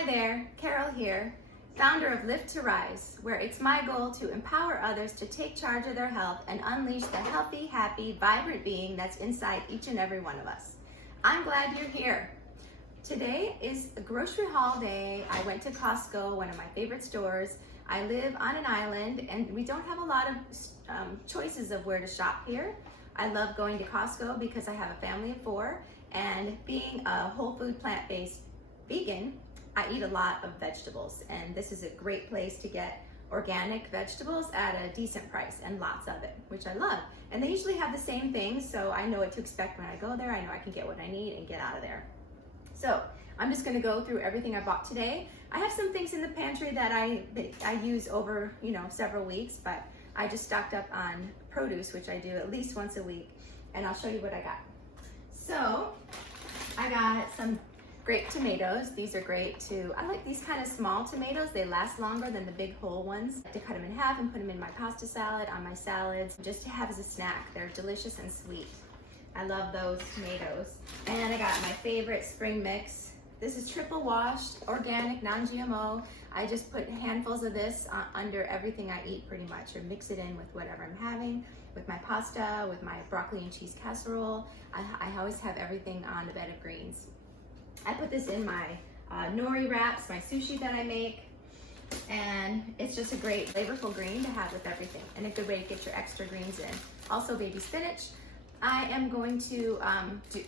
Hi there, Carol here, founder of Lift to Rise, where it's my goal to empower others to take charge of their health and unleash the healthy, happy, vibrant being that's inside each and every one of us. I'm glad you're here. Today is a grocery haul day. I went to Costco, one of my favorite stores. I live on an island and we don't have a lot of choices of where to shop here. I love going to Costco because I have a family of 4, and being a whole food plant-based vegan, I eat a lot of vegetables, and this is a great place to get organic vegetables at a decent price and lots of it, which I love. And they usually have the same things, so I know what to expect when I go there. I know I can get what I need and get out of there. So I'm just gonna go through everything I bought today. I have some things in the pantry that I use over several weeks, but I just stocked up on produce, which I do at least once a week, and I'll show you what I got. So I got some Grape Tomatoes. These are great too. I like these kind of small tomatoes. They last longer than the big whole ones. To cut them in half and put them in my pasta salad, on my salads, just to have as a snack. They're delicious and sweet. I love those tomatoes. And I got my favorite spring mix. This is triple washed, organic, non-GMO. I just put handfuls of this under everything I eat pretty much, or mix it in with whatever I'm having, with my pasta, with my broccoli and cheese casserole. I always have everything on a bed of greens. I put this in my Nori wraps, my sushi that I make, and it's just a great flavorful green to have with everything, and a good way to get your extra greens in. Also baby spinach. I am going to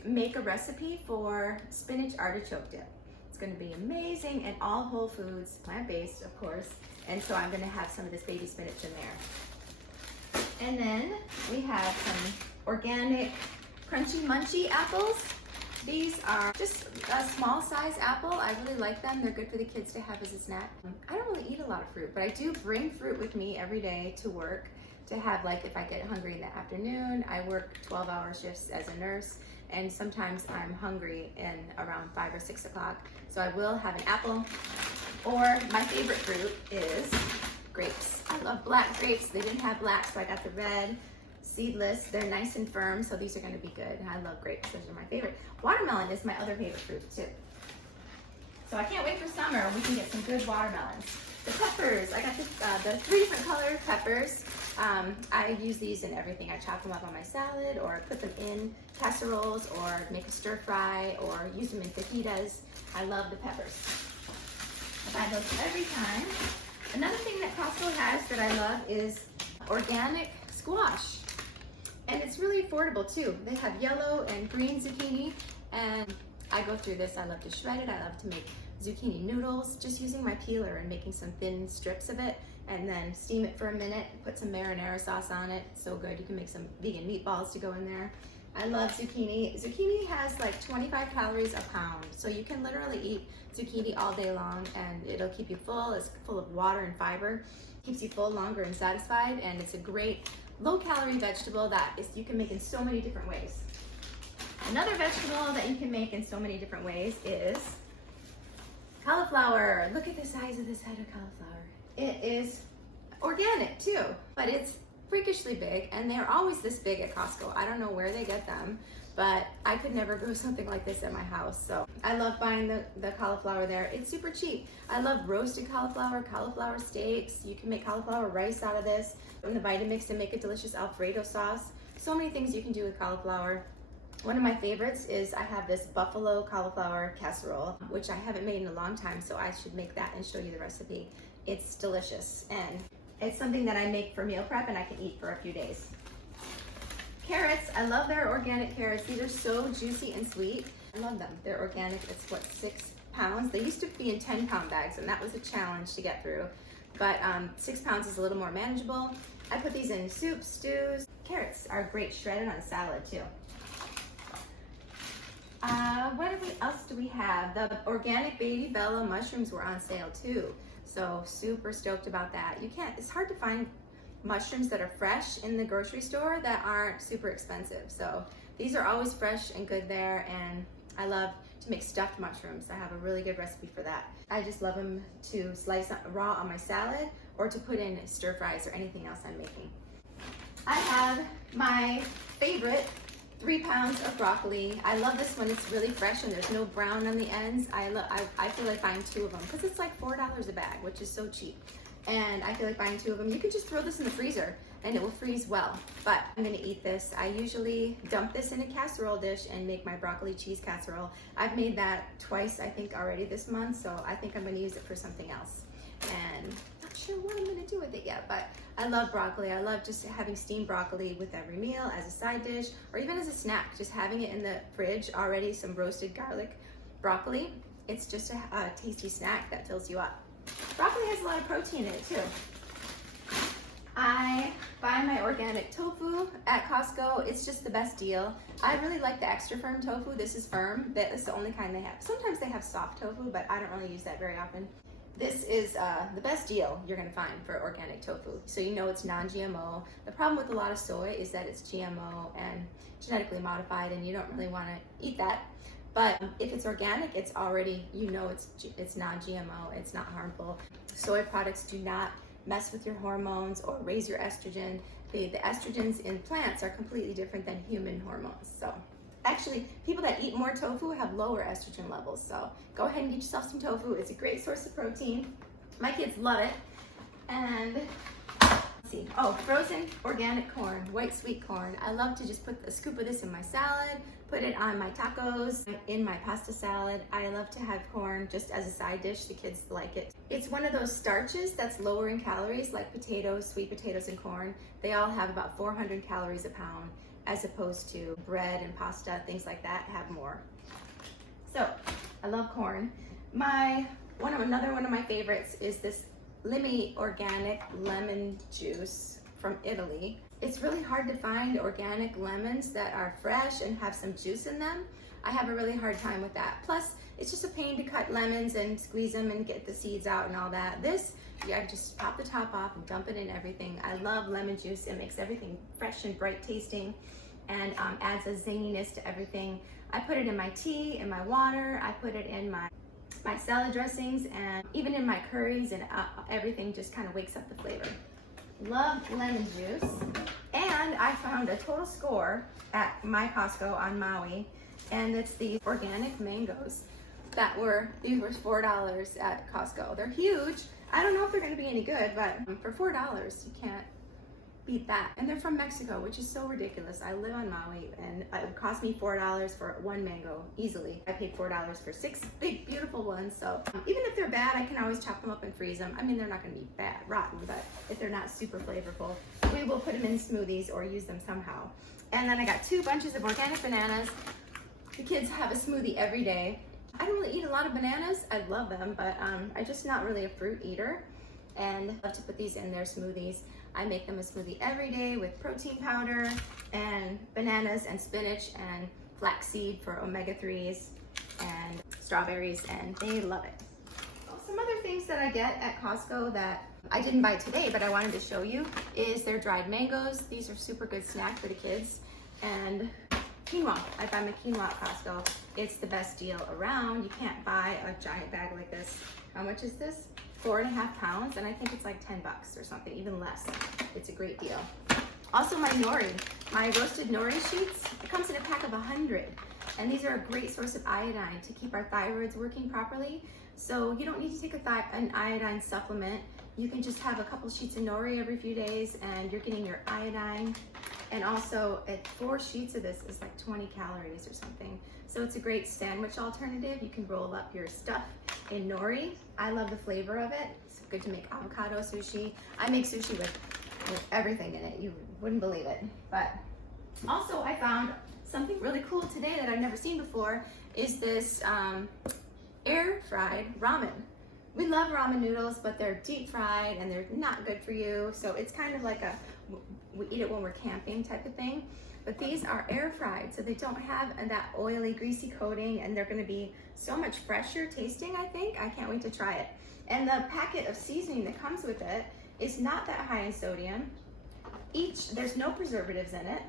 make a recipe for spinach artichoke dip. It's going to be amazing, and all whole foods, plant-based of course, and so I'm going to have some of this baby spinach in there. And then we have some organic crunchy Munchie apples. These are just a small size apple. I really like them. They're good for the kids to have as a snack. I don't really eat a lot of fruit, but I do bring fruit with me every day to work to have, like, if I get hungry in the afternoon. I work 12-hour shifts as a nurse, and sometimes I'm hungry in around 5 or 6 o'clock. So I will have an apple, or my favorite fruit is grapes. I love black grapes. They didn't have black, so I got the red. Seedless, they're nice and firm, so these are going to be good. I love grapes, those are my favorite. Watermelon is my other favorite fruit too. So I can't wait for summer. We can get some good watermelons. The peppers, I got the 3 different colored peppers. I use these in everything. I chop them up on my salad, or put them in casseroles, or make a stir fry, or use them in fajitas. I love the peppers. I buy those every time. Another thing that Costco has that I love is organic squash. And it's really affordable too. They have yellow and green zucchini, and I go through this. I love to shred it. I love to make zucchini noodles, just using my peeler and making some thin strips of it, and then steam it for a minute, put some marinara sauce on it. So good. You can make some vegan meatballs to go in there. I love zucchini. Zucchini has like 25 calories a pound, so you can literally eat zucchini all day long and it'll keep you full. It's full of water and fiber, keeps you full longer and satisfied, and it's a great low-calorie vegetable that you can make in so many different ways. Another vegetable that you can make in so many different ways is cauliflower. Look at the size of this head of cauliflower. It is organic too, but it's freakishly big, and they're always this big at Costco. I don't know where they get them, but I could never grow something like this at my house. So I love buying the cauliflower there. It's super cheap. I love roasted cauliflower, cauliflower steaks. You can make cauliflower rice out of this in the Vitamix and make a delicious Alfredo sauce. So many things you can do with cauliflower. One of my favorites is I have this buffalo cauliflower casserole, which I haven't made in a long time, so I should make that and show you the recipe. It's delicious, and it's something that I make for meal prep and I can eat for a few days. Carrots, I love their organic carrots. These are so juicy and sweet. I love them. They're organic. It's what, 6 pounds? They used to be in 10-pound bags, and that was a challenge to get through. But 6 pounds is a little more manageable. I put these in soups, stews. Carrots are great shredded on salad too. What else do we have? The organic baby bella mushrooms were on sale too. So super stoked about that. It's hard to find mushrooms that are fresh in the grocery store that aren't super expensive. So these are always fresh and good there, and I love to make stuffed mushrooms. I have a really good recipe for that. I just love them to slice raw on my salad, or to put in stir fries or anything else I'm making. I have my favorite 3 pounds of broccoli. I love this one. It's really fresh and there's no brown on the ends. I feel like buying 2 of them because it's like $4 a bag, which is so cheap. And I feel like buying 2 of them. You can just throw this in the freezer and it will freeze well. But I'm gonna eat this. I usually dump this in a casserole dish and make my broccoli cheese casserole. I've made that twice, I think, already this month, so I think I'm gonna use it for something else. And I'm not sure what I'm gonna do with it yet, but I love broccoli. I love just having steamed broccoli with every meal as a side dish, or even as a snack, just having it in the fridge already, some roasted garlic broccoli. It's just a tasty snack that fills you up. Broccoli has a lot of protein in it too. I buy my organic tofu at Costco. It's just the best deal. I really like the extra firm tofu. This is firm. That is the only kind they have. Sometimes they have soft tofu, but I don't really use that very often. This is the best deal you're gonna find for organic tofu. So you know it's non-GMO. The problem with a lot of soy is that it's GMO and genetically modified, and you don't really wanna eat that. But if it's organic, it's already, you know it's non-GMO, it's not harmful. Soy products do not mess with your hormones or raise your estrogen. The estrogens in plants are completely different than human hormones. So actually, people that eat more tofu have lower estrogen levels. So go ahead and get yourself some tofu. It's a great source of protein. My kids love it. And let's see, oh, frozen organic corn, white sweet corn. I love to just put a scoop of this in my salad, put it on my tacos, in my pasta salad. I love to have corn just as a side dish. The kids like it. It's one of those starches that's lower in calories, like potatoes, sweet potatoes, and corn. They all have about 400 calories a pound, as opposed to bread and pasta, things like that have more. So I love corn. Another one of my favorites is this Lemmy organic lemon juice from Italy. It's really hard to find organic lemons that are fresh and have some juice in them. I have a really hard time with that. Plus, it's just a pain to cut lemons and squeeze them and get the seeds out and all that. This, yeah, just pop the top off and dump it in everything. I love lemon juice. It makes everything fresh and bright tasting and adds a zaniness to everything. I put it in my tea, in my water. I put it in my salad dressings and even in my curries, and everything just kind of wakes up the flavor. Love lemon juice. And I found a total score at my Costco on Maui, and it's these organic mangoes these were $4 at Costco. They're huge. I don't know if they're gonna be any good, but for $4, you can't beat that. And they're from Mexico, which is so ridiculous. I live on Maui and it would cost me $4 for 1 mango easily. I paid $4 for 6 big, beautiful ones. So even if they're bad, I can always chop them up and freeze them. I mean, they're not gonna be bad, rotten, but if they're not super flavorful, we will put them in smoothies or use them somehow. And then I got 2 bunches of organic bananas. The kids have a smoothie every day. I don't really eat a lot of bananas. I love them, but I'm just not really a fruit eater. And I love to put these in their smoothies. I make them a smoothie every day with protein powder and bananas and spinach and flaxseed for omega-3s and strawberries, and they love it. Some other things that I get at Costco that I didn't buy today, but I wanted to show you, is their dried mangoes. These are super good snack for the kids. And quinoa. I buy my quinoa at Costco. It's the best deal around. You can't buy a giant bag like this. How much is this? 4.5 pounds, and I think it's like $10 or something, even less. It's a great deal. Also my nori, my roasted nori sheets, it comes in a pack of 100. And these are a great source of iodine to keep our thyroids working properly. So you don't need to take an iodine supplement. You can just have a couple sheets of nori every few days and you're getting your iodine. And also 4 sheets of this is like 20 calories or something. So it's a great sandwich alternative. You can roll up your stuff in nori. I love the flavor of it. It's good to make avocado sushi. I make sushi with everything in it. You wouldn't believe it. But also I found something really cool today that I've never seen before, is this air fried ramen. We love ramen noodles, but they're deep fried and they're not good for you. So it's kind of like we eat it when we're camping type of thing. But these are air fried, so they don't have that oily, greasy coating, and they're gonna be so much fresher tasting, I think. I can't wait to try it. And the packet of seasoning that comes with it is not that high in sodium. There's no preservatives in it.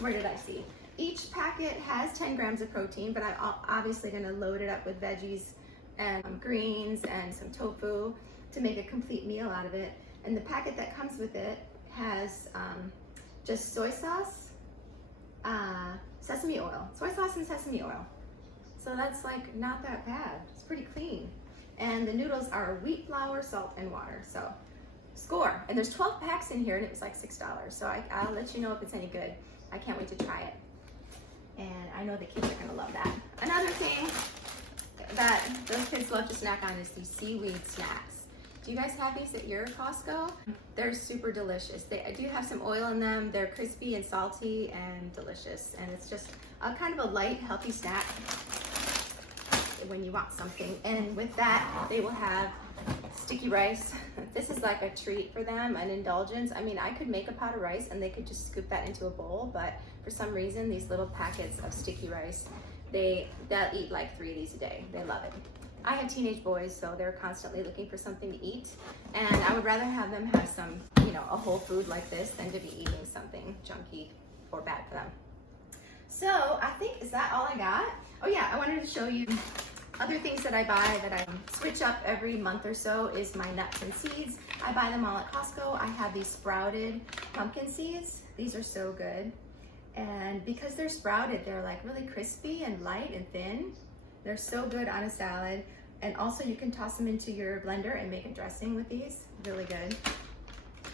Where did I see? Each packet has 10 grams of protein, but I'm obviously gonna load it up with veggies and greens and some tofu to make a complete meal out of it. And the packet that comes with it has just soy sauce, sesame oil, soy sauce and sesame oil. So that's like not that bad. It's pretty clean. And the noodles are wheat flour, salt, and water. So score. And there's 12 packs in here and it was like $6. So I'll let you know if it's any good. I can't wait to try it. And I know the kids are gonna love that. Another thing that those kids love to snack on is these Seaweed Snacks. Do you guys have these at your Costco? They're super delicious. They do have some oil in them. They're crispy and salty and delicious. And it's just a kind of a light, healthy snack when you want something. And with that, they will have sticky rice. This is like a treat for them, an indulgence. I mean, I could make a pot of rice and they could just scoop that into a bowl, but for some reason, these little packets of sticky rice, they'll eat like 3 of these a day. They love it. I have teenage boys, so they're constantly looking for something to eat, and I would rather have them have some, a whole food like this than to be eating something junky or bad for them. So I think, is that all I got? Oh yeah, I wanted to show you other things that I buy that I switch up every month or so is my nuts and seeds. I buy them all at Costco. I have these sprouted pumpkin seeds. These are so good. And because they're sprouted, they're like really crispy and light and thin. They're so good on a salad. And also you can toss them into your blender and make a dressing with these. Really good.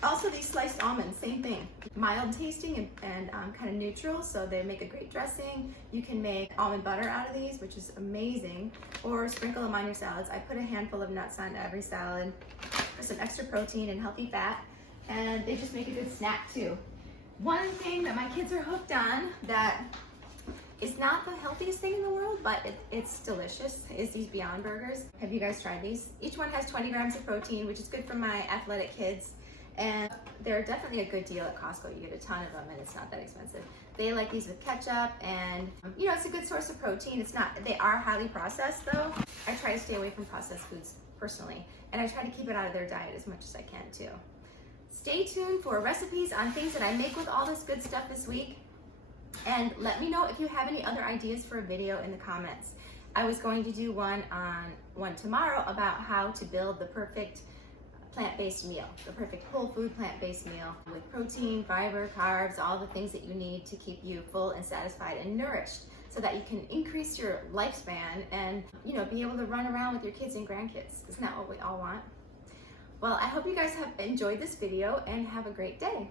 Also these sliced almonds, same thing. Mild tasting and kind of neutral, so they make a great dressing. You can make almond butter out of these, which is amazing, or sprinkle them on your salads. I put a handful of nuts on every salad for some extra protein and healthy fat, and they just make a good snack too. One thing that my kids are hooked on that is not the healthiest thing in the world, but it's delicious, is these Beyond Burgers. Have you guys tried these? Each one has 20 grams of protein, which is good for my athletic kids. And they're definitely a good deal at Costco. You get a ton of them and it's not that expensive. They like these with ketchup and, it's a good source of protein. They are highly processed though. I try to stay away from processed foods personally, and I try to keep it out of their diet as much as I can too. Stay tuned for recipes on things that I make with all this good stuff this week. And let me know if you have any other ideas for a video in the comments. I was going to do one tomorrow about how to build the perfect plant-based meal, the perfect whole food plant-based meal with protein, fiber, carbs, all the things that you need to keep you full and satisfied and nourished so that you can increase your lifespan and, be able to run around with your kids and grandkids. Isn't that what we all want? Well, I hope you guys have enjoyed this video and have a great day.